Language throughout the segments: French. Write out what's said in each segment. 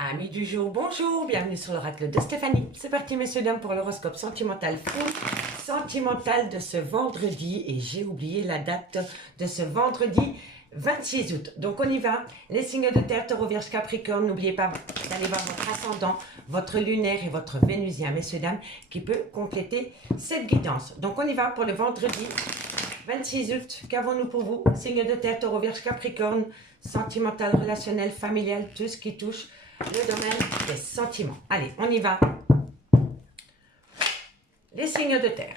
Amis du jour, bonjour, bienvenue sur l'oracle de Stéphanie. C'est parti messieurs dames pour l'horoscope sentimental full sentimental de ce vendredi. Et j'ai oublié la date de ce vendredi 26 août. Donc on y va, les signes de terre, taureau, vierge, capricorne. N'oubliez pas d'aller voir votre ascendant, votre lunaire et votre vénusien messieurs dames qui peut compléter cette guidance. Donc on y va pour le vendredi 26 août. Qu'avons-nous pour vous? Signes de terre, taureau, vierge, capricorne, sentimental, relationnel, familial, tout ce qui touche le domaine des sentiments. Allez, on y va. Les signes de terre.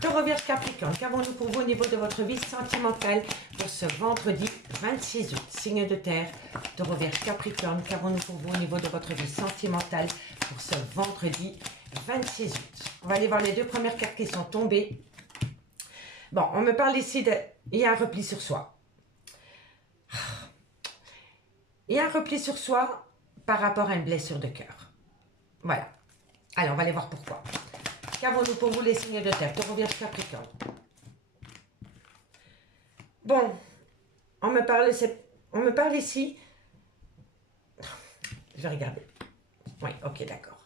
Taureau, vierge, capricorne, qu'avons-nous pour vous au niveau de votre vie sentimentale pour ce vendredi 26 août? Signes de terre, taureau, vierge, capricorne, qu'avons-nous pour vous au niveau de votre vie sentimentale pour ce vendredi 26 août? On va aller voir les deux premières cartes qui sont tombées. Bon, on me parle ici de... Il y a un repli sur soi. Il y a un repli sur soi par rapport à une blessure de cœur. Voilà. Allez, on va aller voir pourquoi. Qu'avons-nous pour vous les signes de terre? Taureau, vierge, capricorne. Bon, on me parle ici. Je vais regarder. Oui, ok, d'accord.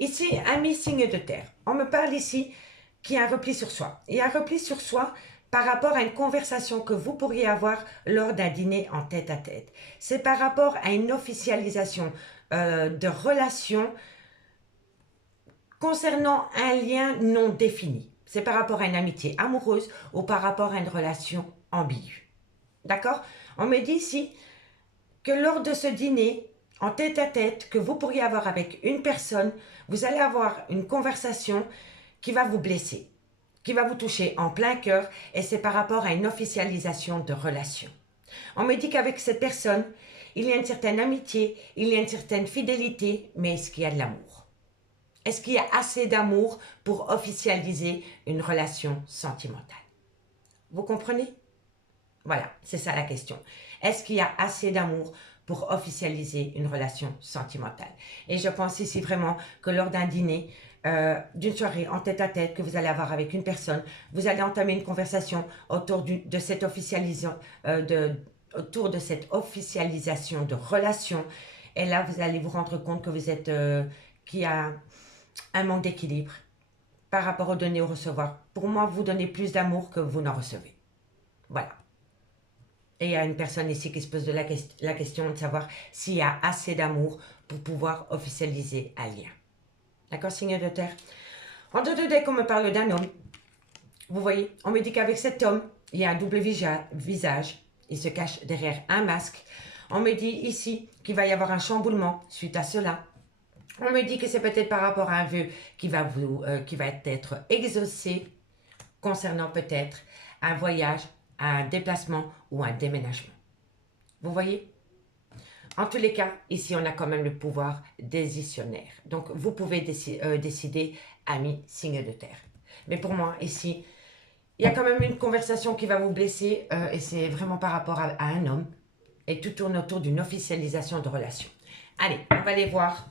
Ici, amis signe de terre. On me parle ici qu'il y a un repli sur soi. Il y a un repli sur soi par rapport à une conversation que vous pourriez avoir lors d'un dîner en tête-à-tête. C'est par rapport à une officialisation de relation concernant un lien non défini. C'est par rapport à une amitié amoureuse ou par rapport à une relation ambiguë. D'accord? On me dit ici que lors de ce dîner en tête-à-tête que vous pourriez avoir avec une personne, vous allez avoir une conversation qui va vous blesser, qui va vous toucher en plein cœur, et c'est par rapport à une officialisation de relation. On me dit qu'avec cette personne, il y a une certaine amitié, il y a une certaine fidélité, mais est-ce qu'il y a de l'amour? Est-ce qu'il y a assez d'amour pour officialiser une relation sentimentale? Vous comprenez? Voilà, c'est ça la question. Est-ce qu'il y a assez d'amour pour officialiser une relation sentimentale? Et je pense ici vraiment que lors d'un dîner, d'une soirée en tête-à-tête que vous allez avoir avec une personne, vous allez entamer une conversation autour de cette officialisation, de relation. Et là, vous allez vous rendre compte que vous êtes, qu'il y a un manque d'équilibre par rapport au donner au recevoir. Pour moi, vous donnez plus d'amour que vous n'en recevez. Voilà. Et il y a une personne ici qui se pose la question de savoir s'il y a assez d'amour pour pouvoir officialiser un lien. D'accord, signe de terre? En deux deck, on me parle d'un homme. Vous voyez, on me dit qu'avec cet homme, il y a un double visage. Il se cache derrière un masque. On me dit ici qu'il va y avoir un chamboulement suite à cela. On me dit que c'est peut-être par rapport à un vœu qui va être exaucé concernant peut-être un voyage, un déplacement ou un déménagement. Vous voyez? En tous les cas, ici, on a quand même le pouvoir décisionnaire. Donc, vous pouvez décider, amis, signe de terre. Mais pour moi, ici, il y a quand même une conversation qui va vous blesser et c'est vraiment par rapport à un homme. Et tout tourne autour d'une officialisation de relation. Allez, on va aller voir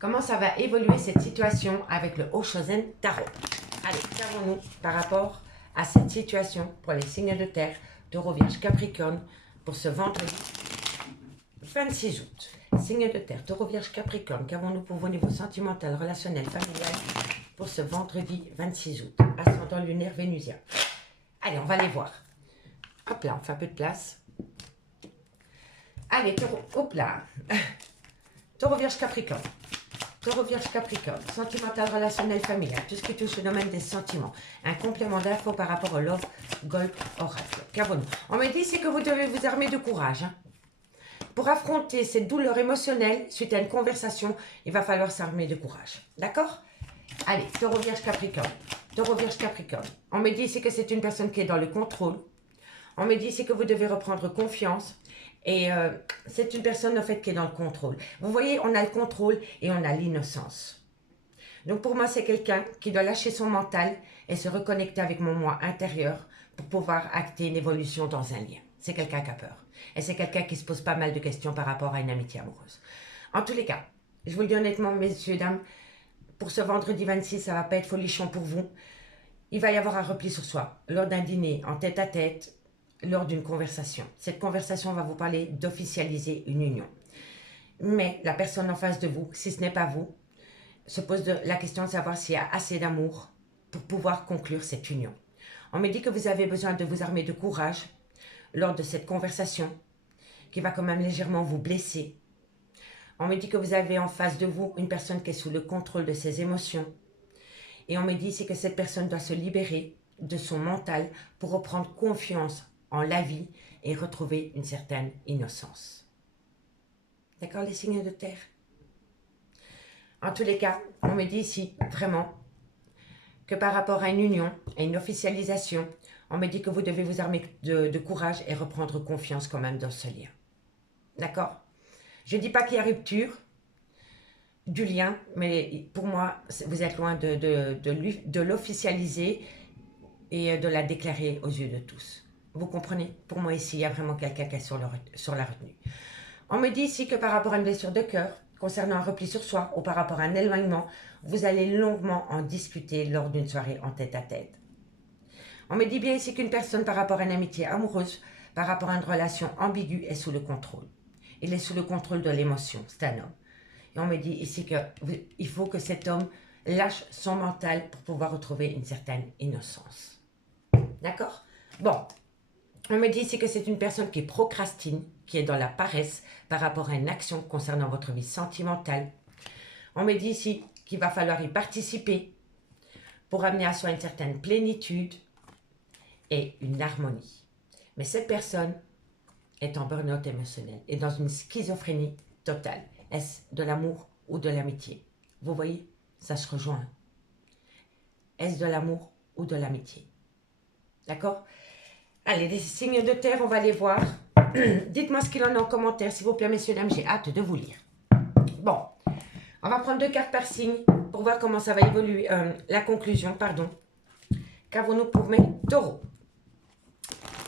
comment ça va évoluer cette situation avec le Oshozen Tarot. Allez, qu'avons-nous par rapport à cette situation pour les signes de terre, taureau, vierge, capricorne, pour ce vendredi 26 août. Signe de terre, taureau, vierge, capricorne, qu'avons-nous pour vos niveaux sentimental, relationnel, familial pour ce vendredi 26 août. Ascendant lunaire vénusien. Allez, on va les voir. Hop là, on fait un peu de place. Allez, taureau, hop là. Taureau, vierge, capricorne. Taureau, vierge, capricorne, sentimental, relationnel, familial, tout ce qui touche le domaine des sentiments. Un complément d'infos par rapport au Love Gold Oracle. Qu'avons-nous? On me dit ici que vous devez vous armer de courage. Pour affronter cette douleur émotionnelle, suite à une conversation, il va falloir s'armer de courage. D'accord? Allez, taureau, vierge, capricorne. Taureau, vierge, capricorne. On me dit ici que c'est une personne qui est dans le contrôle. On me dit ici que vous devez reprendre confiance. Et c'est une personne, en fait, qui est dans le contrôle. Vous voyez, on a le contrôle et on a l'innocence. Donc, pour moi, c'est quelqu'un qui doit lâcher son mental et se reconnecter avec mon moi intérieur pour pouvoir acter une évolution dans un lien. C'est quelqu'un qui a peur. Et c'est quelqu'un qui se pose pas mal de questions par rapport à une amitié amoureuse. En tous les cas, je vous le dis honnêtement, messieurs, dames, pour ce vendredi 26, ça va pas être folichon pour vous. Il va y avoir un repli sur soi lors d'un dîner en tête-à-tête, lors d'une conversation. Cette conversation va vous parler d'officialiser une union. Mais la personne en face de vous, si ce n'est pas vous, se pose la question de savoir s'il y a assez d'amour pour pouvoir conclure cette union. On me dit que vous avez besoin de vous armer de courage lors de cette conversation qui va quand même légèrement vous blesser. On me dit que vous avez en face de vous une personne qui est sous le contrôle de ses émotions. Et on me dit c'est que cette personne doit se libérer de son mental pour reprendre confiance en la vie et retrouver une certaine innocence. D'accord, les signes de terre? En tous les cas, on me dit ici, vraiment, que par rapport à une union, à une officialisation, on me dit que vous devez vous armer de courage et reprendre confiance quand même dans ce lien. D'accord? Je ne dis pas qu'il y a rupture du lien, mais pour moi, vous êtes loin de l'officialiser et de la déclarer aux yeux de tous. Vous comprenez? Pour moi, ici, il y a vraiment quelqu'un qui est sur la retenue. On me dit ici que par rapport à une blessure de cœur, concernant un repli sur soi ou par rapport à un éloignement, vous allez longuement en discuter lors d'une soirée en tête-à-tête. On me dit bien ici qu'une personne par rapport à une amitié amoureuse, par rapport à une relation ambiguë, est sous le contrôle. Il est sous le contrôle de l'émotion, c'est un homme. Et on me dit ici qu'il faut que cet homme lâche son mental pour pouvoir retrouver une certaine innocence. D'accord? Bon, on me dit ici que c'est une personne qui procrastine, qui est dans la paresse par rapport à une action concernant votre vie sentimentale. On me dit ici qu'il va falloir y participer pour amener à soi une certaine plénitude et une harmonie. Mais cette personne est en burn-out émotionnel et dans une schizophrénie totale. Est-ce de l'amour ou de l'amitié? Vous voyez, ça se rejoint. Est-ce de l'amour ou de l'amitié? D'accord? Allez, les signes de terre, on va les voir. Dites-moi ce qu'il en est en commentaire, s'il vous plaît, messieurs, dames, j'ai hâte de vous lire. Bon, on va prendre 2 cartes par signe pour voir comment ça va évoluer. La conclusion, pardon. Qu'avons-nous pour mes taureaux?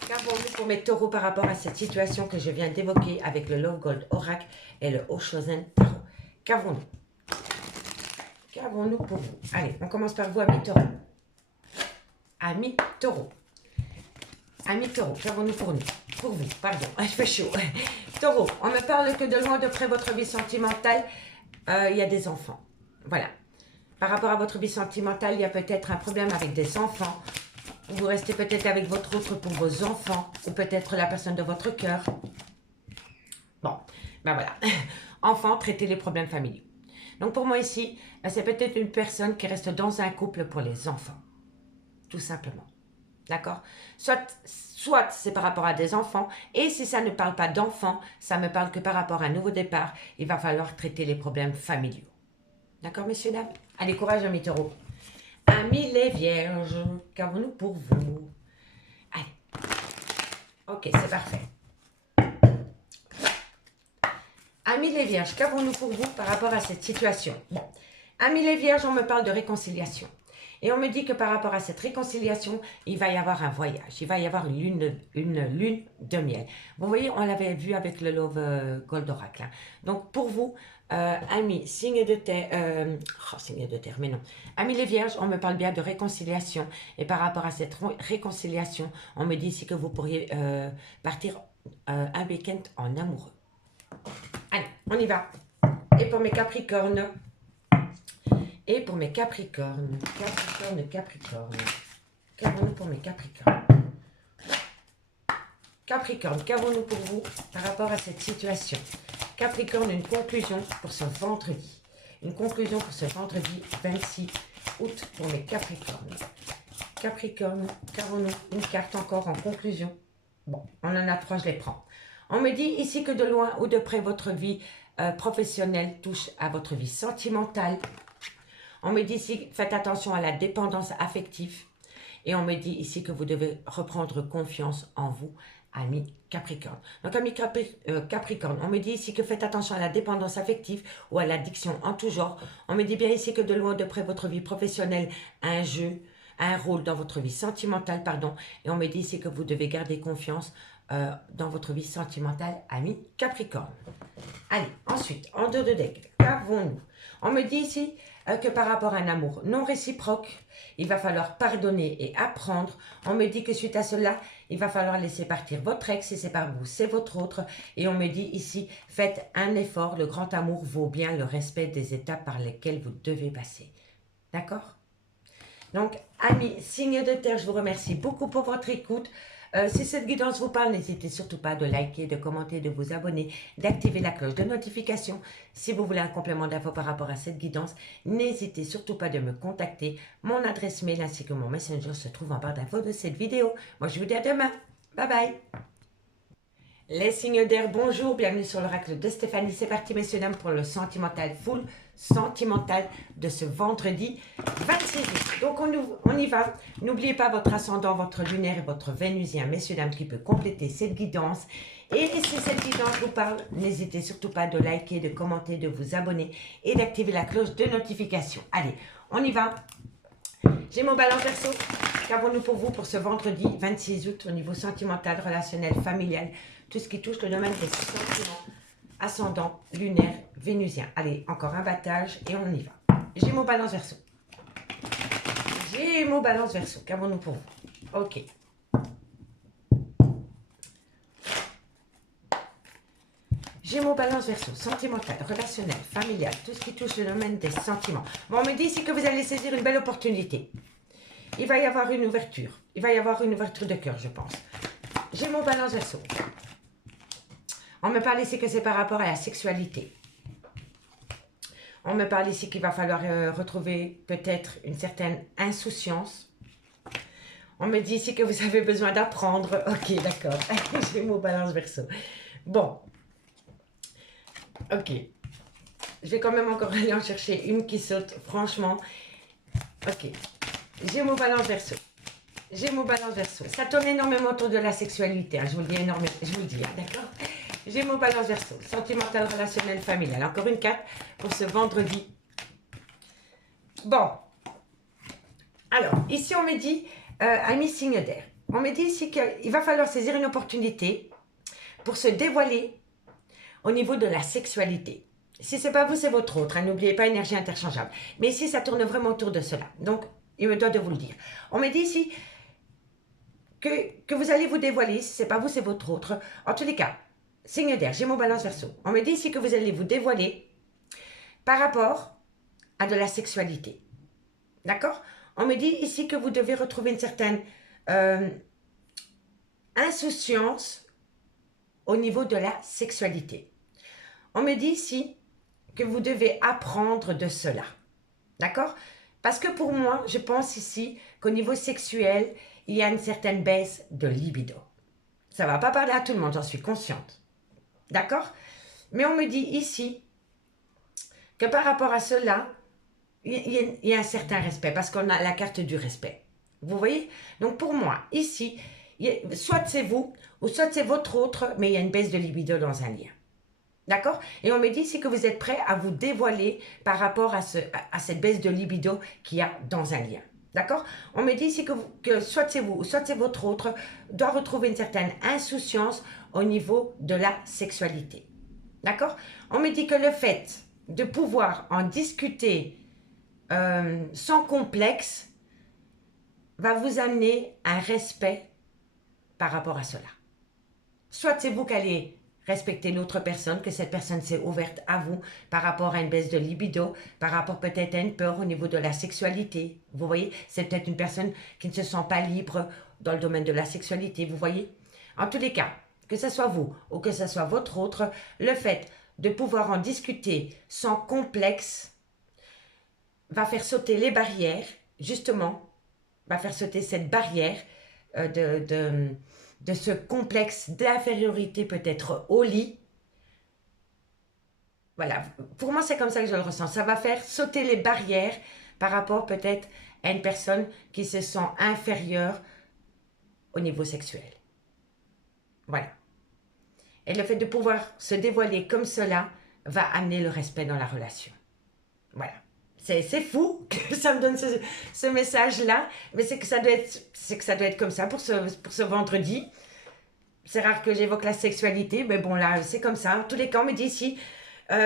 Qu'avons-nous pour mes taureaux par rapport à cette situation que je viens d'évoquer avec le Love Gold Oracle et le Oshozen Tarot? Qu'avons-nous? Qu'avons-nous pour vous? Allez, on commence par vous, amis taureaux. Amis taureaux. Amis taureaux, qu'avons-nous pour nous? Pour vous, pardon, il fait chaud. Taureau, on me parle que de loin de près votre vie sentimentale, il y a des enfants. Voilà. Par rapport à votre vie sentimentale, il y a peut-être un problème avec des enfants. Vous restez peut-être avec votre autre pour vos enfants, ou peut-être la personne de votre cœur. Bon, ben voilà. Enfants, traitez les problèmes familiaux. Donc pour moi ici, c'est peut-être une personne qui reste dans un couple pour les enfants. Tout simplement. D'accord? Soit c'est par rapport à des enfants, et si ça ne parle pas d'enfants, ça me parle que par rapport à un nouveau départ, il va falloir traiter les problèmes familiaux. D'accord, messieurs, dames? Allez, courage, amis taureaux. Amis les vierges, qu'avons-nous pour vous? Allez. Ok, c'est parfait. Amis les vierges, qu'avons-nous pour vous par rapport à cette situation? Bon. Amis les vierges, on me parle de réconciliation. Et on me dit que par rapport à cette réconciliation, il va y avoir un voyage. Il va y avoir une lune de miel. Vous voyez, on l'avait vu avec le Love Gold Oracle. Hein. Donc pour vous, amis, signe de terre, signe de terre, mais non. Amis les vierges, on me parle bien de réconciliation. Et par rapport à cette réconciliation, on me dit ici que vous pourriez partir un week-end en amoureux. Allez, on y va. Et pour mes Capricornes... Et pour mes Capricornes, Capricorne, qu'avons-nous pour mes Capricornes? Capricorne, qu'avons-nous pour vous par rapport à cette situation? Capricorne, une conclusion pour ce vendredi. Une conclusion pour ce vendredi 26 août pour mes Capricornes. Capricorne, qu'avons-nous? Une carte encore en conclusion. Bon, on en a 3, je les prends. On me dit ici que de loin ou de près, votre vie professionnelle touche à votre vie sentimentale. On me dit ici, faites attention à la dépendance affective. Et on me dit ici que vous devez reprendre confiance en vous, amis Capricorne. Donc, amis Capricorne, on me dit ici que faites attention à la dépendance affective ou à l'addiction en tout genre. On me dit bien ici que de loin ou de près, votre vie professionnelle a un jeu, un rôle dans votre vie sentimentale, pardon. Et on me dit ici que vous devez garder confiance dans votre vie sentimentale, amis Capricorne. Allez, ensuite, en 2 de deck. qu'avons-nous? On me dit ici que par rapport à un amour non réciproque, il va falloir pardonner et apprendre. On me dit que suite à cela, il va falloir laisser partir votre ex, si c'est pas vous, c'est votre autre. Et on me dit ici, faites un effort, le grand amour vaut bien le respect des étapes par lesquelles vous devez passer. D'accord? Donc, amis, signe de terre, je vous remercie beaucoup pour votre écoute. Si cette guidance vous parle, n'hésitez surtout pas de liker, de commenter, de vous abonner, d'activer la cloche de notification. Si vous voulez un complément d'info par rapport à cette guidance, n'hésitez surtout pas de me contacter. Mon adresse mail ainsi que mon messenger se trouve en barre d'infos de cette vidéo. Moi, je vous dis à demain. Bye bye. Les signes d'air, bonjour, bienvenue sur l'oracle de Stéphanie. C'est parti, messieurs, dames, pour le sentimental, full sentimental de ce vendredi 26 août. Donc, on y va. N'oubliez pas votre ascendant, votre lunaire et votre vénusien, messieurs, dames, qui peut compléter cette guidance. Et si cette guidance vous parle, n'hésitez surtout pas de liker, de commenter, de vous abonner et d'activer la cloche de notification. Allez, on y va. Gémeaux, Balance, Verseau, qu'avons-nous pour vous pour ce vendredi 26 août au niveau sentimental, relationnel, familial, tout ce qui touche le domaine des sentiments, ascendant, lunaire, vénusien. Allez, encore un battage et on y va. Gémeaux, Balance, Verseau. Gémeaux, Balance, Verseau, qu'avons-nous pour vous? Ok. Gémeaux, Balance, Verseau, sentimental, relationnel, familial, tout ce qui touche le domaine des sentiments. Bon, on me dit ici que vous allez saisir une belle opportunité. Il va y avoir une ouverture. Il va y avoir une ouverture de cœur, je pense. Gémeaux, Balance, Verseau. On me parle ici que c'est par rapport à la sexualité. On me parle ici qu'il va falloir retrouver peut-être une certaine insouciance. On me dit ici que vous avez besoin d'apprendre. Ok, d'accord. Gémeaux, Balance, Verseau. Bon. Ok. Je vais quand même encore aller en chercher une qui saute, franchement. Ok. Gémeaux, Balance, Verseau. Gémeaux, Balance, Verseau. Ça tourne énormément autour de la sexualité. Hein, je vous le dis énormément. Je vous le dis, hein, d'accord? Gémeaux, Balance, Verseau. Sentimental, relationnel, familial. Encore une carte pour ce vendredi. Bon. Alors, ici, on me dit, ami signe d'air. On me dit ici qu'il va falloir saisir une opportunité pour se dévoiler au niveau de la sexualité. Si ce n'est pas vous, c'est votre autre. Hein, n'oubliez pas, énergie interchangeable. Mais ici, ça tourne vraiment autour de cela. Donc, il me doit de vous le dire. On me dit ici que vous allez vous dévoiler. Si ce n'est pas vous, c'est votre autre. En tous les cas, signe d'air, Gémeaux, Balance, Verseau. On me dit ici que vous allez vous dévoiler par rapport à de la sexualité. D'accord? On me dit ici que vous devez retrouver une certaine insouciance au niveau de la sexualité. On me dit ici que vous devez apprendre de cela. D'accord? Parce que pour moi, je pense ici qu'au niveau sexuel, il y a une certaine baisse de libido. Ça ne va pas parler à tout le monde, j'en suis consciente. D'accord? Mais on me dit ici que par rapport à cela, il y a un certain respect, parce qu'on a la carte du respect. Vous voyez? Donc pour moi, ici, soit c'est vous, ou soit c'est votre autre, mais il y a une baisse de libido dans un lien. D'accord? Et on me dit ici que vous êtes prêt à vous dévoiler par rapport à cette baisse de libido qu'il y a dans un lien. D'accord? On me dit ici que soit c'est vous, soit c'est votre autre, doit retrouver une certaine insouciance au niveau de la sexualité. D'accord? On me dit que le fait de pouvoir en discuter sans complexe va vous amener un respect par rapport à cela. Soit c'est vous qui allez respecter l'autre personne, que cette personne s'est ouverte à vous par rapport à une baisse de libido, par rapport peut-être à une peur au niveau de la sexualité. Vous voyez, c'est peut-être une personne qui ne se sent pas libre dans le domaine de la sexualité, vous voyez. En tous les cas, que ce soit vous ou que ce soit votre autre, le fait de pouvoir en discuter sans complexe va faire sauter les barrières, justement, va faire sauter cette barrière de ce complexe d'infériorité peut-être au lit. Voilà, pour moi c'est comme ça que je le ressens. Ça va faire sauter les barrières par rapport peut-être à une personne qui se sent inférieure au niveau sexuel. Voilà. Et le fait de pouvoir se dévoiler comme cela va amener le respect dans la relation. Voilà. C'est fou que ça me donne ce message-là, mais c'est que ça doit être comme ça pour ce vendredi. C'est rare que j'évoque la sexualité, mais bon là, c'est comme ça. En tous les cas, on me dit ici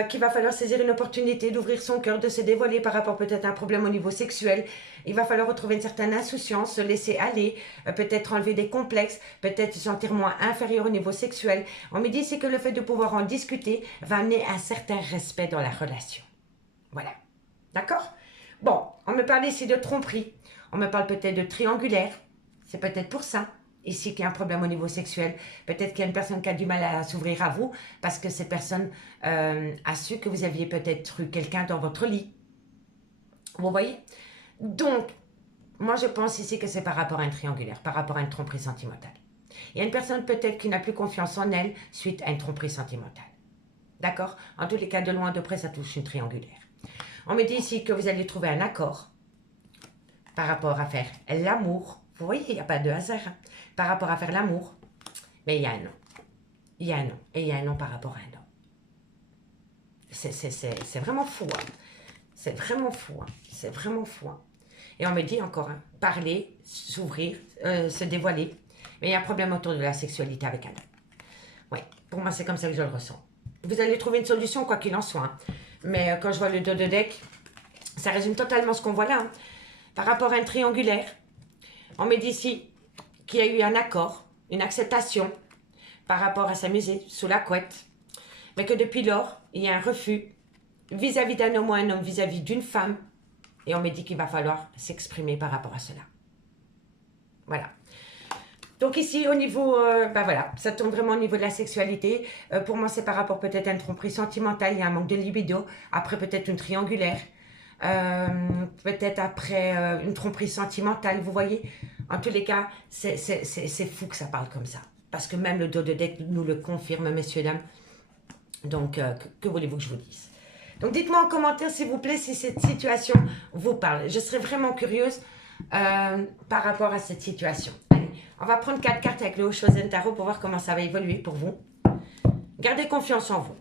qu'il va falloir saisir une opportunité d'ouvrir son cœur, de se dévoiler par rapport peut-être à un problème au niveau sexuel. Il va falloir retrouver une certaine insouciance, se laisser aller, peut-être enlever des complexes, peut-être se sentir moins inférieur au niveau sexuel. On me dit ici que le fait de pouvoir en discuter va amener un certain respect dans la relation. Voilà. D'accord? Bon, on me parle ici de tromperie. On me parle peut-être de triangulaire. C'est peut-être pour ça. Ici qu'il y a un problème au niveau sexuel. Peut-être qu'il y a une personne qui a du mal à s'ouvrir à vous parce que cette personne a su que vous aviez peut-être eu quelqu'un dans votre lit. Vous voyez? Donc, moi je pense ici que c'est par rapport à un triangulaire, par rapport à une tromperie sentimentale. Il y a une personne peut-être qui n'a plus confiance en elle suite à une tromperie sentimentale. D'accord? En tous les cas, de loin de près, ça touche une triangulaire. On me dit ici que vous allez trouver un accord par rapport à faire l'amour. Vous voyez, il n'y a pas de hasard. Hein? Par rapport à faire l'amour, mais il y a un non. Il y a un non. Et il y a un non par rapport à un non. C'est vraiment fou. Hein? C'est vraiment fou. Hein? C'est vraiment fou. Hein? Et on me dit encore, hein, parler, s'ouvrir, se dévoiler. Mais il y a un problème autour de la sexualité avec un homme. Oui, pour moi, c'est comme ça que je le ressens. Vous allez trouver une solution, quoi qu'il en soit. Hein. Mais quand je vois le dos de deck, ça résume totalement ce qu'on voit là. Hein. Par rapport à un triangulaire, on me dit ici qu'il y a eu un accord, une acceptation par rapport à s'amuser sous la couette. Mais que depuis lors, il y a un refus vis-à-vis d'un homme ou un homme vis-à-vis d'une femme. Et on me dit qu'il va falloir s'exprimer par rapport à cela. Voilà. Donc ici, au niveau, voilà, ça tourne vraiment au niveau de la sexualité. Pour moi, c'est par rapport peut-être à une tromperie sentimentale, il y a un manque de libido. Après, peut-être une triangulaire. Peut-être après une tromperie sentimentale, vous voyez. En tous les cas, c'est fou que ça parle comme ça. Parce que même le dos de deck nous le confirme, messieurs, dames. Donc, que voulez-vous que je vous dise? Donc, dites-moi en commentaire, s'il vous plaît, si cette situation vous parle. Je serais vraiment curieuse par rapport à cette situation. Allez, on va prendre 4 cartes avec le Oshozen Tarot pour voir comment ça va évoluer pour vous. Gardez confiance en vous.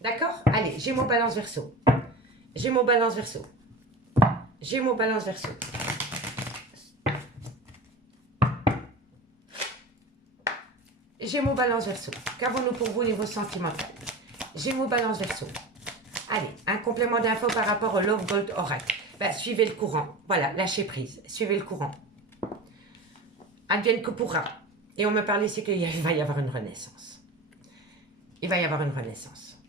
D'accord? Allez, Gémeaux, Balance, Verseau. Gémeaux, Balance, Verseau. Gémeaux, Balance, Verseau. Gémeaux, Balance, Verseau. Qu'avons-nous pour vous au niveau sentimental? Gémeaux, Balance, Verseau. Allez, un complément d'info par rapport au Love Gold Oracle. Ben, suivez le courant. Voilà, lâchez prise. Suivez le courant. Advienne que pourra. Et on me parle ici qu'il va y avoir une renaissance. Il va y avoir une renaissance.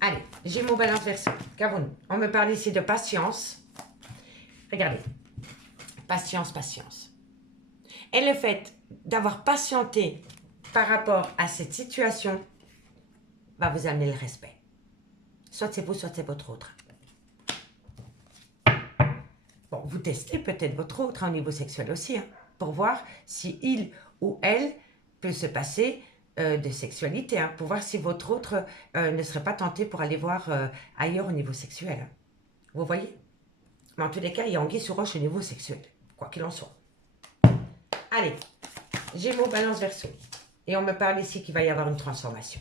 Allez, Gémeaux, Balance, Verseau. Qu'avons-nous? On me parle ici de patience. Regardez. Patience, patience. Et le fait d'avoir patienté par rapport à cette situation va vous amener le respect. Soit c'est vous, soit c'est votre autre. Bon, vous testez peut-être votre autre au niveau sexuel aussi, hein, pour voir si il ou elle peut se passer de sexualité, hein, pour voir si votre autre ne serait pas tenté pour aller voir ailleurs au niveau sexuel. Hein. Vous voyez? Mais en tous les cas, il y a anguille sous roche au niveau sexuel, quoi qu'il en soit. Allez, Gémeaux, Balance, Verseau. Et on me parle ici qu'il va y avoir une transformation.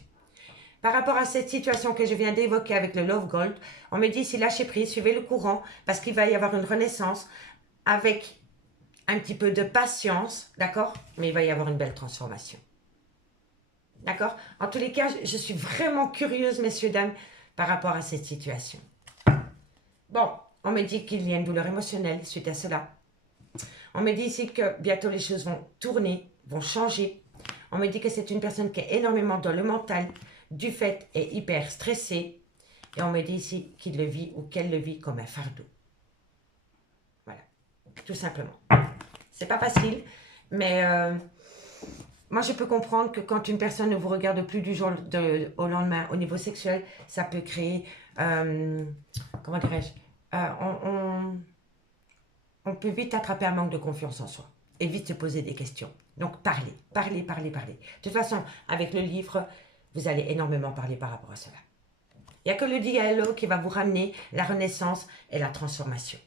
Par rapport à cette situation que je viens d'évoquer avec le Love Gold, on me dit ici lâchez prise, suivez le courant, parce qu'il va y avoir une renaissance avec un petit peu de patience, d'accord? Mais il va y avoir une belle transformation. D'accord? En tous les cas, je suis vraiment curieuse, messieurs, dames, par rapport à cette situation. Bon, on me dit qu'il y a une douleur émotionnelle suite à cela. On me dit ici que bientôt les choses vont tourner, vont changer. On me dit que c'est une personne qui est énormément dans le mental, du fait est hyper stressée. Et on me dit ici qu'il le vit ou qu'elle le vit comme un fardeau. Voilà, tout simplement. C'est pas facile, mais moi je peux comprendre que quand une personne ne vous regarde plus du jour au lendemain au niveau sexuel, ça peut créer, comment dirais-je, on peut vite attraper un manque de confiance en soi et vite se poser des questions. Donc parlez, parlez, parlez, parlez. De toute façon, avec le livre, vous allez énormément parler par rapport à cela. Il n'y a que le dialogue qui va vous ramener la renaissance et la transformation.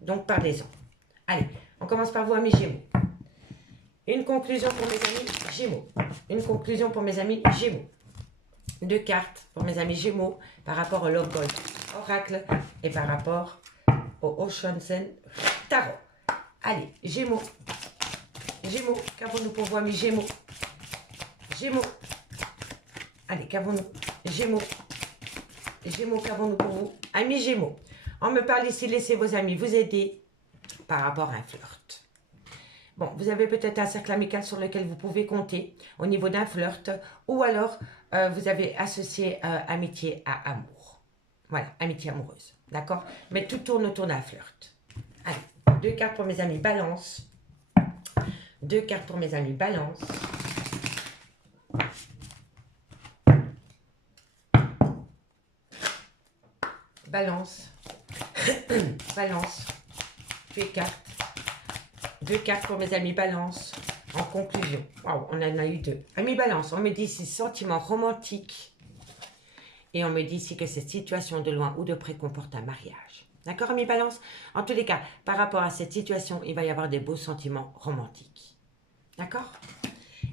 Donc parlez-en. Allez, on commence par vous, amis Gémeaux. Une conclusion pour mes amis Gémeaux. Une conclusion pour mes amis Gémeaux. 2 cartes pour mes amis Gémeaux par rapport au Love Gold Oracle et par rapport au Oshozen Tarot. Allez, Gémeaux. Gémeaux, qu'avons-nous pour vous, amis Gémeaux? Gémeaux. Allez, qu'avons-nous? Gémeaux. Gémeaux, qu'avons-nous pour vous? Amis Gémeaux. On me parle ici, laissez vos amis vous aider par rapport à un flirt. Bon, vous avez peut-être un cercle amical sur lequel vous pouvez compter au niveau d'un flirt, ou alors vous avez associé amitié à amour. Voilà, amitié amoureuse, d'accord? Mais tout tourne autour d'un flirt. Allez, 2 cartes pour mes amis Balance. 2 cartes pour mes amis Balance. Balance. Balance. 2 cartes. 2 cartes pour mes amis Balance. En conclusion, wow, on en a eu 2. Amis Balance, on me dit ici sentiment romantique. Et on me dit ici que cette situation de loin ou de près comporte un mariage. D'accord, amis Balance? En tous les cas, par rapport à cette situation, il va y avoir des beaux sentiments romantiques. D'accord?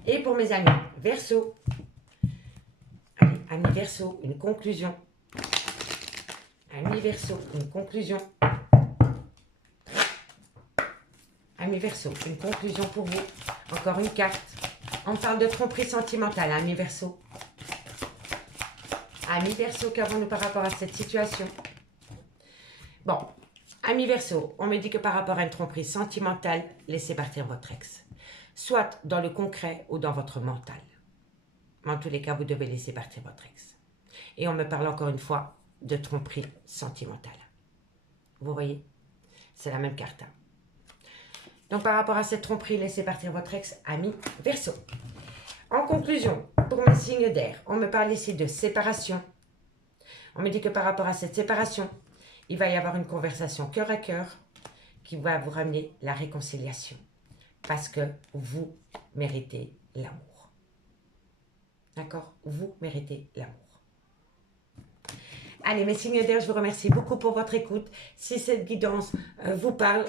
Et pour mes amis Verseau. Allez, amis Verseau, une conclusion. Amis Verseau, une conclusion. Amis Verseau, une conclusion pour vous. Encore une carte. On parle de tromperie sentimentale, amis Verseau. Amis Verseau, qu'avons-nous par rapport à cette situation? Bon, amis Verseau, on me dit que par rapport à une tromperie sentimentale, laissez partir votre ex. Soit dans le concret ou dans votre mental. Mais en tous les cas, vous devez laisser partir votre ex. Et on me parle encore une fois de tromperie sentimentale. Vous voyez? C'est la même carte. Donc, par rapport à cette tromperie, laissez partir votre ex, ami Verseau. En conclusion, pour mes signes d'air, on me parle ici de séparation. On me dit que par rapport à cette séparation, il va y avoir une conversation cœur à cœur qui va vous ramener la réconciliation. Parce que vous méritez l'amour. D'accord? Vous méritez l'amour. Allez, mes signes d'air, je vous remercie beaucoup pour votre écoute. Si cette guidance vous parle,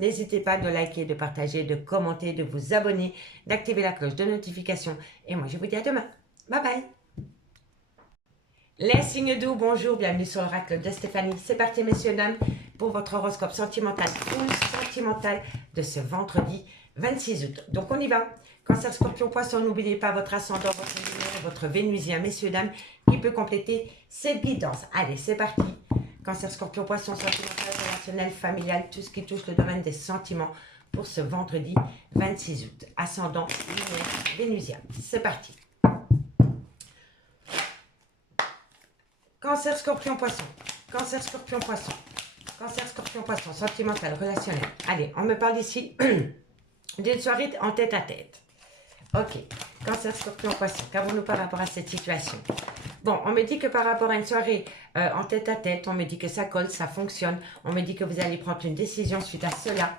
n'hésitez pas de liker, de partager, de commenter, de vous abonner, d'activer la cloche de notification. Et moi, je vous dis à demain. Bye bye. Les signes d'eau, bonjour, bienvenue sur l'oracle de Stéphanie. C'est parti, messieurs, dames, pour votre horoscope sentimental ou sentimental de ce vendredi 26 août. Donc, on y va. Cancer, Scorpion, Poisson, n'oubliez pas votre ascendant, votre lumière et votre vénusien, messieurs, dames, qui peut compléter cette guidance. Allez, c'est parti. Cancer, Scorpion, Poisson, sentimental, relationnel, familial, tout ce qui touche le domaine des sentiments pour ce vendredi 26 août. Ascendant, lumière, vénusien. C'est parti. Cancer, Scorpion, Poisson. Cancer, Scorpion, Poisson. Cancer, Scorpion, Poisson, sentimental, relationnel. Allez, on me parle ici d'une soirée en tête-à-tête. Ok, Cancer, Scorpion, Poisson, qu'avons-nous par rapport à cette situation? Bon, on me dit que par rapport à une soirée en tête-à-tête, on me dit que ça colle, ça fonctionne. On me dit que vous allez prendre une décision suite à cela.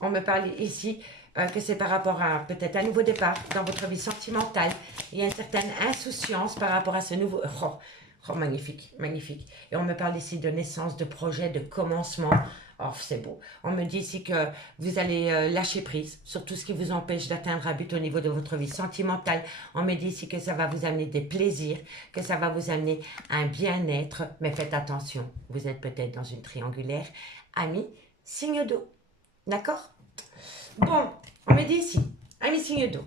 On me parle ici que c'est par rapport à peut-être un nouveau départ dans votre vie sentimentale. Il y a une certaine insouciance par rapport à ce nouveau... Oh, magnifique, magnifique. Et on me parle ici de naissance, de projet, de commencement. Oh, c'est beau. On me dit ici que vous allez lâcher prise sur tout ce qui vous empêche d'atteindre un but au niveau de votre vie sentimentale. On me dit ici que ça va vous amener des plaisirs, que ça va vous amener un bien-être. Mais faites attention, vous êtes peut-être dans une triangulaire. Amis, signe d'eau. D'accord? Bon, on me dit ici, amis, signe d'eau,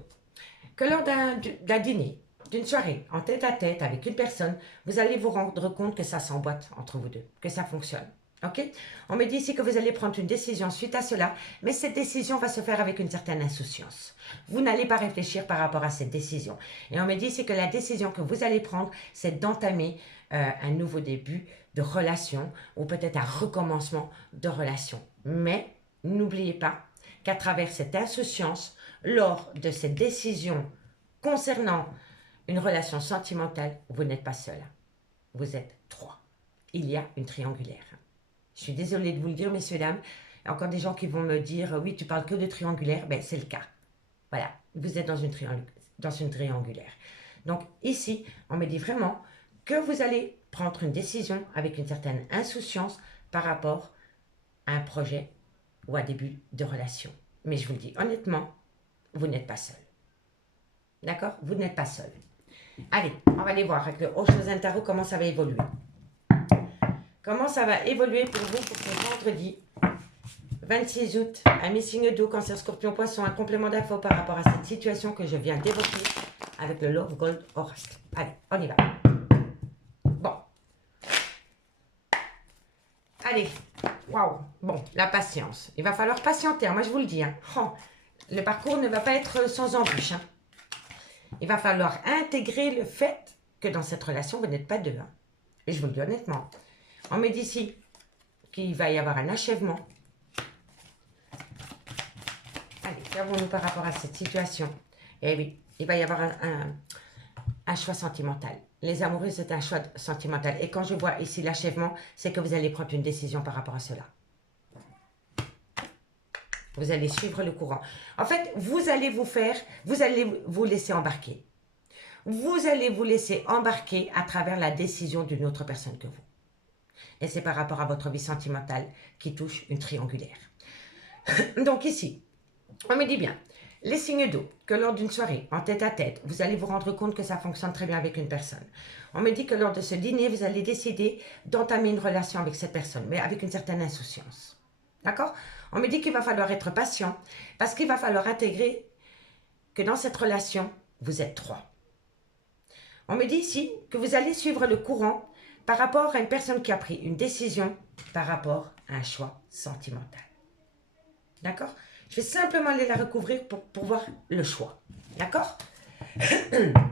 que lors d'un dîner, d'une soirée en tête-à-tête avec une personne, vous allez vous rendre compte que ça s'emboîte entre vous deux, que ça fonctionne. Ok? On me dit ici que vous allez prendre une décision suite à cela, mais cette décision va se faire avec une certaine insouciance. Vous n'allez pas réfléchir par rapport à cette décision. Et on me dit ici que la décision que vous allez prendre, c'est d'entamer un nouveau début de relation ou peut-être un recommencement de relation. Mais n'oubliez pas qu'à travers cette insouciance, lors de cette décision concernant une relation sentimentale, vous n'êtes pas seul. Vous êtes 3. Il y a une triangulaire. Je suis désolée de vous le dire, messieurs, dames. Il y a encore des gens qui vont me dire, oui, tu parles que de triangulaire. Ben, c'est le cas. Voilà, vous êtes dans une triangulaire. Donc ici, on me dit vraiment que vous allez prendre une décision avec une certaine insouciance par rapport à un projet ou un début de relation. Mais je vous le dis honnêtement, vous n'êtes pas seul. D'accord? Vous n'êtes pas seul. Allez, on va aller voir avec le Osho Tarot comment ça va évoluer. Comment ça va évoluer pour vous pour ce vendredi 26 août, amis signes d'eau, Cancer, Scorpion, Poisson, un complément d'infos par rapport à cette situation que je viens d'évoquer avec le Love Gold Oracle. Allez, on y va. Allez, waouh, bon, la patience. Il va falloir patienter, hein, moi je vous le dis. Hein. Oh, le parcours ne va pas être sans embûches. Hein. Il va falloir intégrer le fait que dans cette relation, vous n'êtes pas deux. Hein. Et je vous le dis honnêtement. On me dit ici qu'il va y avoir un achèvement. Allez, qu'avons-nous par rapport à cette situation? Eh oui, il va y avoir un choix sentimental. Les amoureux, c'est un choix sentimental. Et quand je vois ici l'achèvement, c'est que vous allez prendre une décision par rapport à cela. Vous allez suivre le courant. En fait, vous allez vous laisser embarquer. Vous allez vous laisser embarquer à travers la décision d'une autre personne que vous. Et c'est par rapport à votre vie sentimentale qui touche une triangulaire. Donc ici, on me dit bien, les signes d'eau, que lors d'une soirée, en tête-à-tête, vous allez vous rendre compte que ça fonctionne très bien avec une personne. On me dit que lors de ce dîner, vous allez décider d'entamer une relation avec cette personne, mais avec une certaine insouciance. D'accord? On me dit qu'il va falloir être patient, parce qu'il va falloir intégrer que dans cette relation, vous êtes trois. On me dit ici que vous allez suivre le courant par rapport à une personne qui a pris une décision par rapport à un choix sentimental. D'accord? Je vais simplement aller la recouvrir pour voir le choix. D'accord?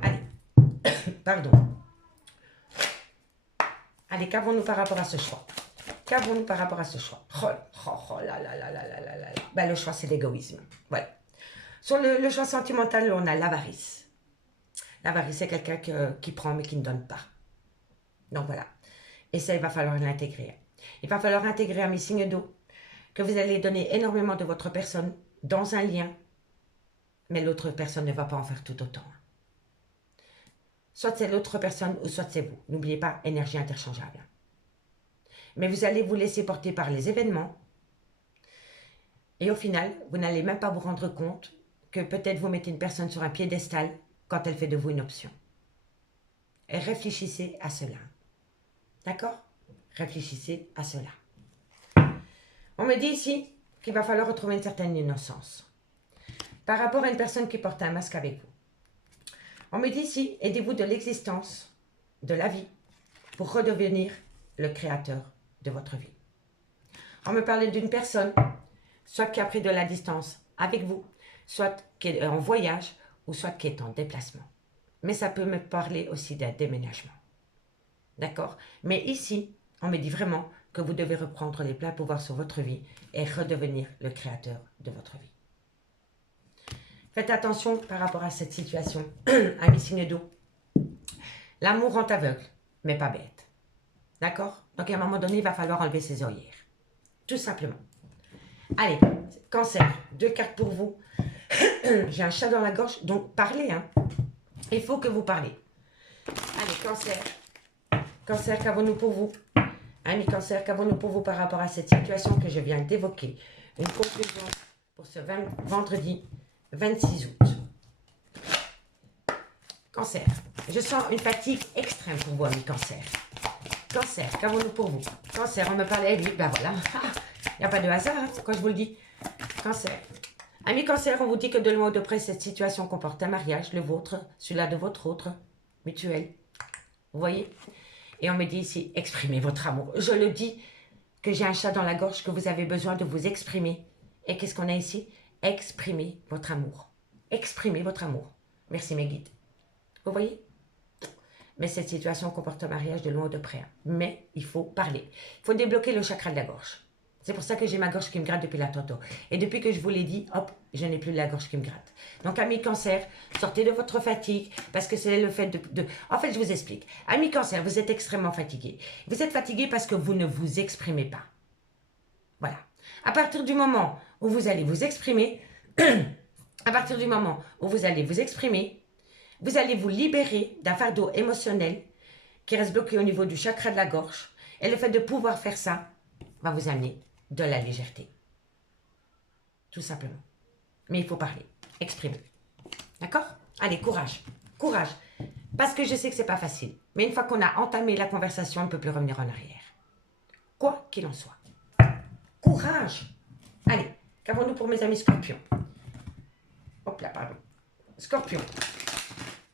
Allez. Pardon. Allez, qu'avons-nous par rapport à ce choix? Qu'avons-nous par rapport à ce choix? Oh là là là là là là là. Ben, le choix, c'est l'égoïsme. Voilà. Sur le choix sentimental, on a l'avarice. L'avarice, c'est quelqu'un qui prend mais qui ne donne pas. Donc voilà. Et ça, il va falloir l'intégrer. Il va falloir intégrer à mes signes d'eau que vous allez donner énormément de votre personne dans un lien, mais l'autre personne ne va pas en faire tout autant. Soit c'est l'autre personne ou soit c'est vous. N'oubliez pas, énergie interchangeable. Mais vous allez vous laisser porter par les événements et au final, vous n'allez même pas vous rendre compte que peut-être vous mettez une personne sur un piédestal quand elle fait de vous une option. Et réfléchissez à cela. D'accord? Réfléchissez à cela. On me dit ici qu'il va falloir retrouver une certaine innocence par rapport à une personne qui porte un masque avec vous. On me dit ici, aidez-vous de l'existence, de la vie, pour redevenir le créateur de votre vie. On me parlait d'une personne, soit qui a pris de la distance avec vous, soit qui est en voyage, ou soit qui est en déplacement. Mais ça peut me parler aussi d'un déménagement. D'accord? Mais ici, on me dit vraiment que vous devez reprendre les pleins pouvoirs sur votre vie et redevenir le créateur de votre vie. Faites attention par rapport à cette situation, amis signes d'eau. L'amour rend aveugle, mais pas bête. D'accord? Donc à un moment donné, il va falloir enlever ses œillères. Tout simplement. Allez, cancer, 2 cartes pour vous. J'ai un chat dans la gorge, donc parlez. Hein. Il faut que vous parlez. Allez, cancer. Cancer, qu'avons-nous pour vous? Amis cancer, qu'avons-nous pour vous par rapport à cette situation que je viens d'évoquer? Une conclusion pour ce vendredi 26 août. Cancer, je sens une fatigue extrême pour vous, amis cancer. Cancer, qu'avons-nous pour vous? Cancer, on me parlait, oui, ben voilà. Il n'y a pas de hasard, hein, quand je vous le dis. Cancer. Amis cancer, on vous dit que de loin ou de près, cette situation comporte un mariage, le vôtre, celui-là de votre autre, mutuel. Vous voyez? Et on me dit ici, exprimez votre amour. Je le dis que j'ai un chat dans la gorge, que vous avez besoin de vous exprimer. Et qu'est-ce qu'on a ici? Exprimez votre amour. Exprimez votre amour. Merci mes guides. Vous voyez? Mais cette situation comporte un mariage de loin ou de près. Mais il faut parler. Il faut débloquer le chakra de la gorge. C'est pour ça que j'ai ma gorge qui me gratte depuis la tantôt. Et depuis que je vous l'ai dit, hop, je n'ai plus la gorge qui me gratte. Donc, amis cancer, sortez de votre fatigue, parce que c'est le fait de... En fait, je vous explique. Amis cancer, vous êtes extrêmement fatigué. Vous êtes fatigué parce que vous ne vous exprimez pas. Voilà. À partir du moment où vous allez vous exprimer, à partir du moment où vous allez vous exprimer, vous allez vous libérer d'un fardeau émotionnel qui reste bloqué au niveau du chakra de la gorge. Et le fait de pouvoir faire ça va vous amener de la légèreté. Tout simplement. Mais il faut parler, exprimer. D'accord? Allez, courage. Courage. Parce que je sais que c'est pas facile. Mais une fois qu'on a entamé la conversation, on ne peut plus revenir en arrière. Quoi qu'il en soit. Courage. Allez, qu'avons-nous pour mes amis scorpions? Hop là, pardon. Scorpion.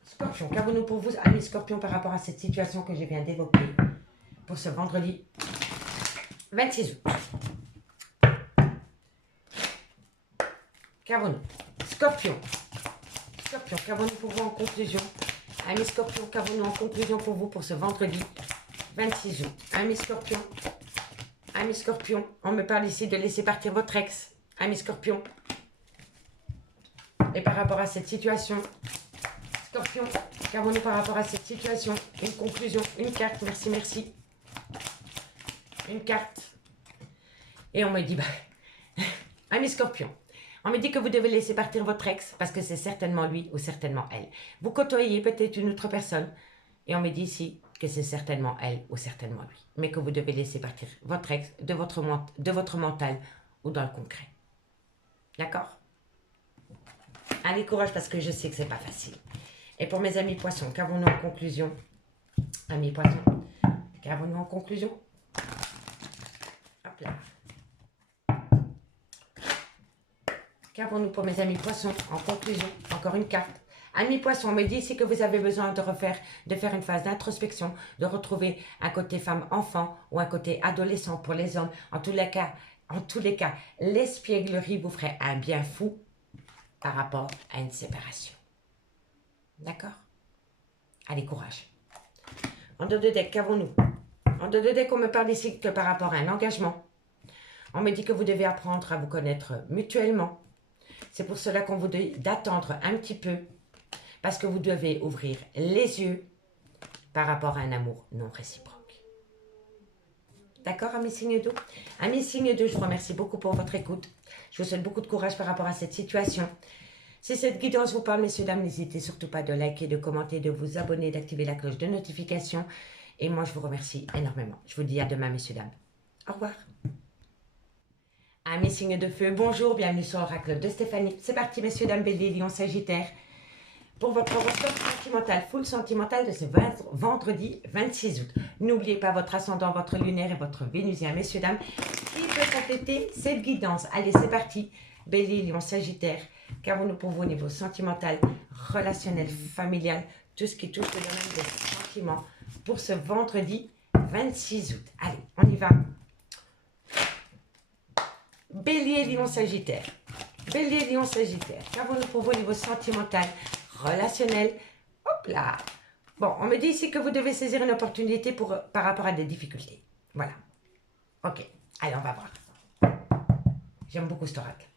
Scorpion, qu'avons-nous pour vous, amis scorpions, par rapport à cette situation que je viens d'évoquer pour ce vendredi 26 août. Qu'avons-nous? Scorpion. Scorpion, qu'avons-nous pour vous en conclusion? Amis Scorpion, qu'avons-nous en conclusion pour vous pour ce vendredi 26 août? Amis Scorpion. Amis Scorpion, on me parle ici de laisser partir votre ex. Amis Scorpion. Et par rapport à cette situation, Scorpion, qu'avons-nous par rapport à cette situation? Une conclusion, une carte, merci, merci. Une carte. Et on me dit, amis Scorpion, on me dit que vous devez laisser partir votre ex parce que c'est certainement lui ou certainement elle. Vous côtoyez peut-être une autre personne et on me dit ici que c'est certainement elle ou certainement lui. Mais que vous devez laisser partir votre ex de votre mental ou dans le concret. D'accord? Allez, courage parce que je sais que c'est pas facile. Et pour mes amis poissons, qu'avons-nous en conclusion? Amis poissons, qu'avons-nous en conclusion? Hop là. Qu'avons-nous pour mes amis poissons en conclusion? Encore une carte. Amis poissons, on me dit ici que vous avez besoin de faire une phase d'introspection, de retrouver un côté femme-enfant ou un côté adolescent pour les hommes. En tous les cas, l'espièglerie vous ferait un bien fou par rapport à une séparation. D'accord? Allez, courage. En dos de deck, qu'avons-nous? En dos de deck, on me parle ici que par rapport à un engagement. On me dit que vous devez apprendre à vous connaître mutuellement. C'est pour cela qu'on vous dit d'attendre un petit peu. Parce que vous devez ouvrir les yeux par rapport à un amour non réciproque. D'accord, amis signes d'eau? Amis signes d'eau, je vous remercie beaucoup pour votre écoute. Je vous souhaite beaucoup de courage par rapport à cette situation. Si cette guidance vous parle, messieurs, dames, n'hésitez surtout pas de liker, de commenter, de vous abonner, d'activer la cloche de notification. Et moi, je vous remercie énormément. Je vous dis à demain, messieurs, dames. Au revoir. Amis signes de feu, bonjour, bienvenue sur l'oracle de Stéphanie. C'est parti, messieurs, dames, Bélier, Lion, Sagittaire. Pour votre horoscope sentimental, full sentimental de ce vendredi 26 août. N'oubliez pas votre ascendant, votre lunaire et votre vénusien, messieurs, dames, qui peut compléter cette guidance. Allez, c'est parti. Bélier, Lion, Sagittaire. Qu'avons-nous pour vous au niveau sentimental, relationnel, familial, tout ce qui touche le domaine des sentiments pour ce vendredi 26 août. Allez, on y va. Bélier, Lion, Sagittaire. Bélier, Lion, Sagittaire. Qu'avons-nous pour vous au niveau sentimental, relationnel? Hop là. Bon, on me dit ici que vous devez saisir une opportunité par rapport à des difficultés. Voilà. Ok. Allez, on va voir. J'aime beaucoup cet oracle.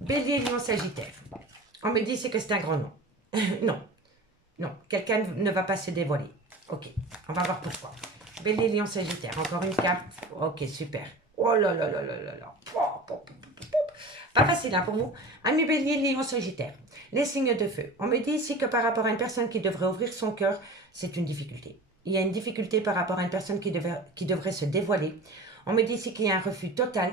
Bélier, Lion, Sagittaire. On me dit ici que c'est un grand nom. Non. Non. Quelqu'un ne va pas se dévoiler. Ok. On va voir pourquoi. Bélier, Lion, Sagittaire. Encore une carte. Ok, super. Oh là là là là là là. Pas facile hein, pour vous. Amis Bélier, Lion, Sagittaire. Les signes de feu. On me dit ici que par rapport à une personne qui devrait ouvrir son cœur, c'est une difficulté. Il y a une difficulté par rapport à une personne qui devrait se dévoiler. On me dit ici qu'il y a un refus total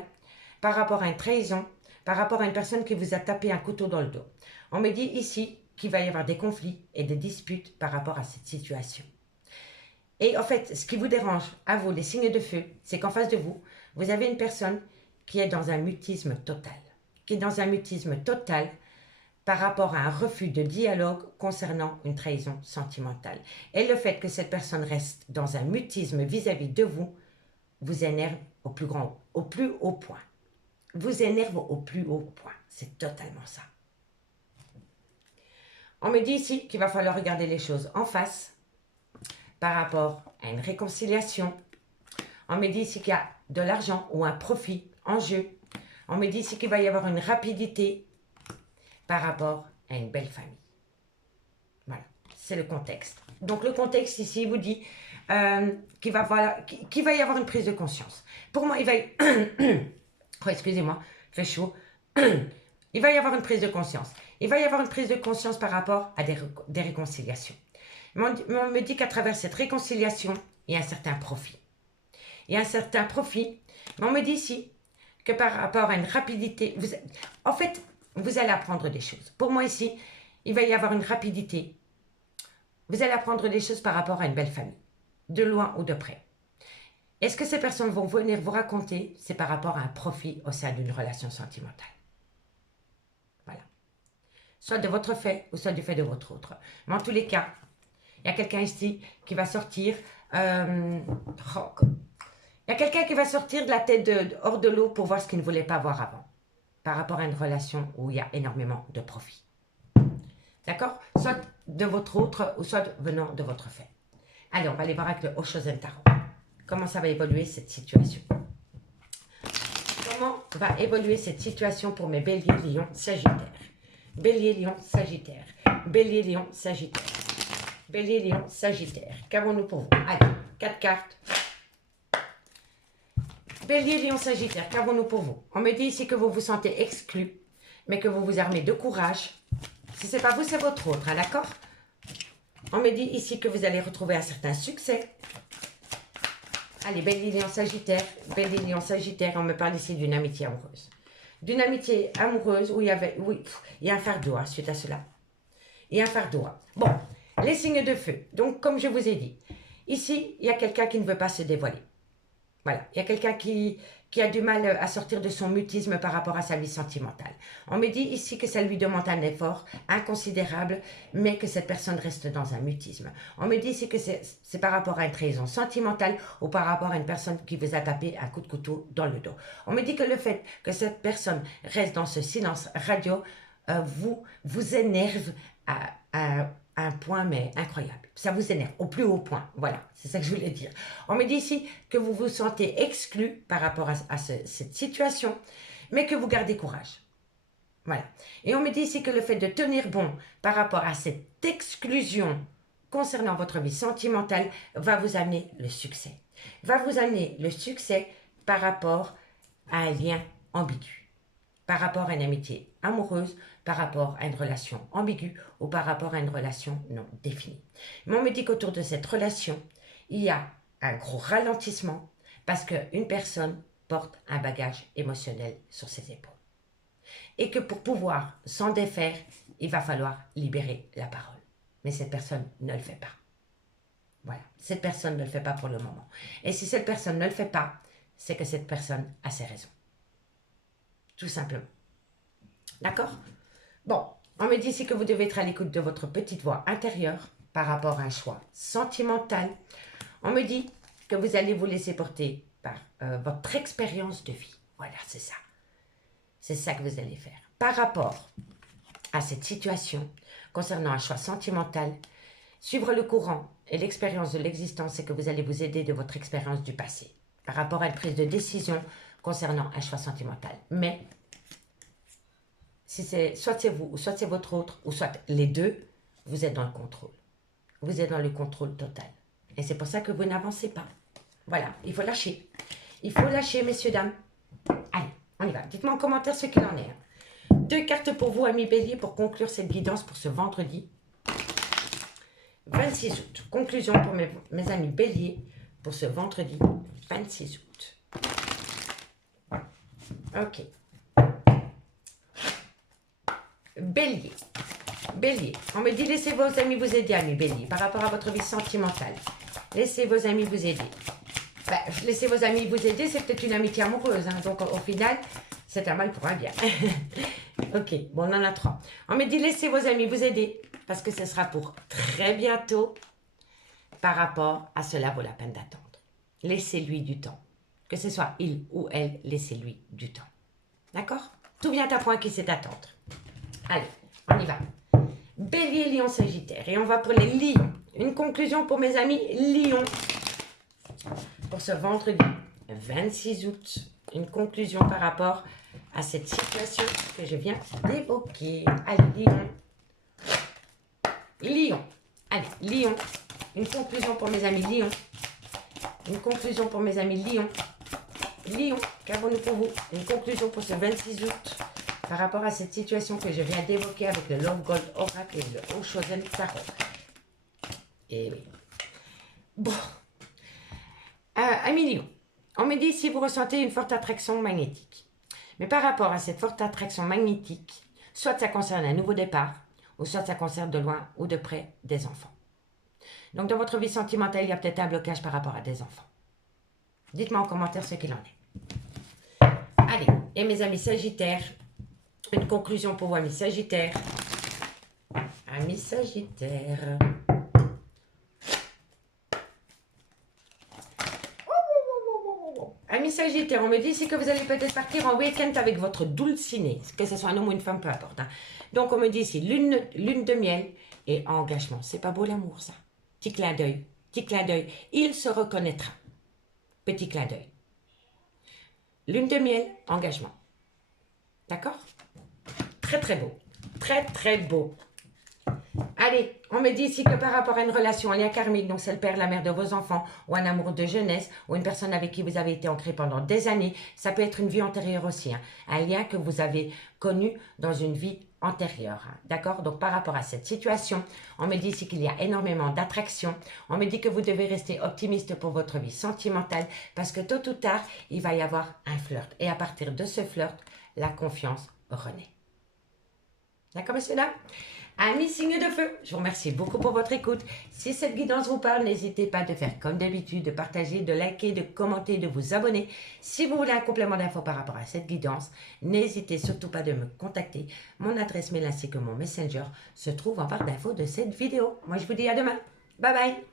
par rapport à une trahison, par rapport à une personne qui vous a tapé un couteau dans le dos. On me dit ici qu'il va y avoir des conflits et des disputes par rapport à cette situation. Et en fait, ce qui vous dérange, à vous, les signes de feu, c'est qu'en face de vous, vous avez une personne qui est dans un mutisme total. Qui est dans un mutisme total par rapport à un refus de dialogue concernant une trahison sentimentale. Et le fait que cette personne reste dans un mutisme vis-à-vis de vous, vous énerve au plus haut point. Vous énerve au plus haut point. C'est totalement ça. On me dit ici qu'il va falloir regarder les choses en face par rapport à une réconciliation. On me dit ici qu'il y a de l'argent ou un profit en jeu. On me dit ici qu'il va y avoir une rapidité par rapport à une belle famille. Voilà, c'est le contexte. Donc le contexte ici vous dit qu'il va y avoir une prise de conscience. Pour moi, il va y... oh, excusez-moi, il fait chaud. Il va y avoir une prise de conscience. Il va y avoir une prise de conscience par rapport à des réconciliations. Mais on me dit qu'à travers cette réconciliation, il y a un certain profit. Il y a un certain profit. Mais on me dit ici que par rapport à une rapidité, en fait, vous allez apprendre des choses. Pour moi ici, il va y avoir une rapidité. Vous allez apprendre des choses par rapport à une belle famille, de loin ou de près. Est-ce que ces personnes vont venir vous raconter? C'est par rapport à un profit au sein d'une relation sentimentale. Voilà. Soit de votre fait ou soit du fait de votre autre. Mais en tous les cas, il y a quelqu'un ici qui va sortir. Il y a quelqu'un qui va sortir de la tête hors de l'eau pour voir ce qu'il ne voulait pas voir avant. Par rapport à une relation où il y a énormément de profit. D'accord? Soit de votre autre ou soit venant de votre fait. Allez, on va aller voir avec le Oshozen Tarot. Comment ça va évoluer cette situation? Comment va évoluer cette situation pour mes béliers, lions, sagittaires? Bélier, lion, sagittaire. Bélier, lion, sagittaire. Bélier, lion, sagittaire. Qu'avons-nous pour vous? Allez, 4 cartes. Bélier, lion, sagittaire. Qu'avons-nous pour vous? On me dit ici que vous vous sentez exclu, mais que vous vous armez de courage. Si ce n'est pas vous, c'est votre autre, hein, d'accord? On me dit ici que vous allez retrouver un certain succès. Allez, Bélier, lion, sagittaire. Bélier, lion, sagittaire. On me parle ici d'une amitié amoureuse. D'une amitié amoureuse où il y a un fardeau hein, suite à cela. Il y a un fardeau. Hein. Bon, les signes de feu. Donc, comme je vous ai dit, ici, il y a quelqu'un qui ne veut pas se dévoiler. Voilà, il y a quelqu'un qui a du mal à sortir de son mutisme par rapport à sa vie sentimentale. On me dit ici que ça lui demande un effort inconsidérable, mais que cette personne reste dans un mutisme. On me dit ici que c'est par rapport à une trahison sentimentale ou par rapport à une personne qui vous a tapé un coup de couteau dans le dos. On me dit que le fait que cette personne reste dans ce silence radio vous énerve à un point mais incroyable. Ça vous énerve au plus haut point. Voilà, c'est ça que je voulais dire. On me dit ici que vous vous sentez exclu par rapport à cette situation, mais que vous gardez courage. Voilà. Et on me dit ici que le fait de tenir bon par rapport à cette exclusion concernant votre vie sentimentale va vous amener le succès. Va vous amener le succès par rapport à un lien ambigu, par rapport à une amitié amoureuse, par rapport à une relation ambiguë ou par rapport à une relation non définie. Mais on me dit qu'autour de cette relation, il y a un gros ralentissement parce qu'une personne porte un bagage émotionnel sur ses épaules. Et que pour pouvoir s'en défaire, il va falloir libérer la parole. Mais cette personne ne le fait pas. Voilà, cette personne ne le fait pas pour le moment. Et si cette personne ne le fait pas, c'est que cette personne a ses raisons. Tout simplement. D'accord? Bon, on me dit ici que vous devez être à l'écoute de votre petite voix intérieure par rapport à un choix sentimental. On me dit que vous allez vous laisser porter par votre expérience de vie. Voilà, c'est ça. C'est ça que vous allez faire. Par rapport à cette situation concernant un choix sentimental, suivre le courant et l'expérience de l'existence, c'est que vous allez vous aider de votre expérience du passé par rapport à une prise de décision concernant un choix sentimental. Mais si soit c'est vous, ou soit c'est votre autre, ou soit les deux, vous êtes dans le contrôle. Vous êtes dans le contrôle total. Et c'est pour ça que vous n'avancez pas. Voilà, il faut lâcher. Il faut lâcher, messieurs, dames. Allez, on y va. Dites-moi en commentaire ce qu'il en est. 2 cartes pour vous, amis bélier, pour conclure cette guidance pour ce vendredi 26 août. Conclusion pour mes amis béliers pour ce vendredi 26 août. Ok. Bélier. Bélier. On me dit laissez vos amis vous aider, amis bélier, par rapport à votre vie sentimentale. Laissez vos amis vous aider. Ben, laissez vos amis vous aider, c'est peut-être une amitié amoureuse. Hein, donc, au final, c'est un mal pour un bien. Ok, bon, on en a 3. On me dit laissez vos amis vous aider, parce que ce sera pour très bientôt. Par rapport à cela, vaut la peine d'attendre. Laissez-lui du temps. Que ce soit il ou elle, laissez-lui du temps. D'accord? Tout vient à point qui sait attendre. Allez, on y va. Bélier, lion, sagittaire. Et on va pour les lions. Une conclusion pour mes amis lions. Pour ce vendredi 26 août. Une conclusion par rapport à cette situation que je viens d'évoquer. Allez, lion. Lion. Allez, lion. Une conclusion pour mes amis lions. Une conclusion pour mes amis lions. Lion, qu'avons-nous pour vous? Une conclusion pour ce 26 août. Par rapport à cette situation que je viens d'évoquer avec le Love Gold Oracle et le Oshozen Tarot. Et oui. Bon. Amis Lion, on me dit si vous ressentez une forte attraction magnétique. Mais par rapport à cette forte attraction magnétique, soit ça concerne un nouveau départ, ou soit ça concerne de loin ou de près des enfants. Donc dans votre vie sentimentale, il y a peut-être un blocage par rapport à des enfants. Dites-moi en commentaire ce qu'il en est. Allez, et mes amis Sagittaires, une conclusion pour vous, amis Sagittaires. Amis Sagittaires. Amis Sagittaires, on me dit ici que vous allez peut-être partir en week-end avec votre dulciné, que ce soit un homme ou une femme, peu importe. Hein. Donc, on me dit ici lune de miel et engagement. C'est pas beau l'amour, ça. Petit clin d'œil, petit clin d'œil. Il se reconnaîtra. Petit clin d'œil. Lune de miel, engagement. D'accord? Très, très beau. Très, très beau. Allez, on me dit ici que par rapport à une relation, un lien karmique, donc c'est le père, la mère de vos enfants, ou un amour de jeunesse, ou une personne avec qui vous avez été ancré pendant des années, ça peut être une vie antérieure aussi, hein, un lien que vous avez connu dans une vie antérieure, hein, d'accord? Donc par rapport à cette situation, on me dit ici qu'il y a énormément d'attraction, on me dit que vous devez rester optimiste pour votre vie sentimentale, parce que tôt ou tard, il va y avoir un flirt, et à partir de ce flirt, la confiance renaît. D'accord, messieurs, dames? Amis signes de feu, je vous remercie beaucoup pour votre écoute. Si cette guidance vous parle, n'hésitez pas de faire comme d'habitude, de partager, de liker, de commenter, de vous abonner. Si vous voulez un complément d'infos par rapport à cette guidance, n'hésitez surtout pas de me contacter. Mon adresse mail ainsi que mon messenger se trouve en barre d'infos de cette vidéo. Moi, je vous dis à demain. Bye bye.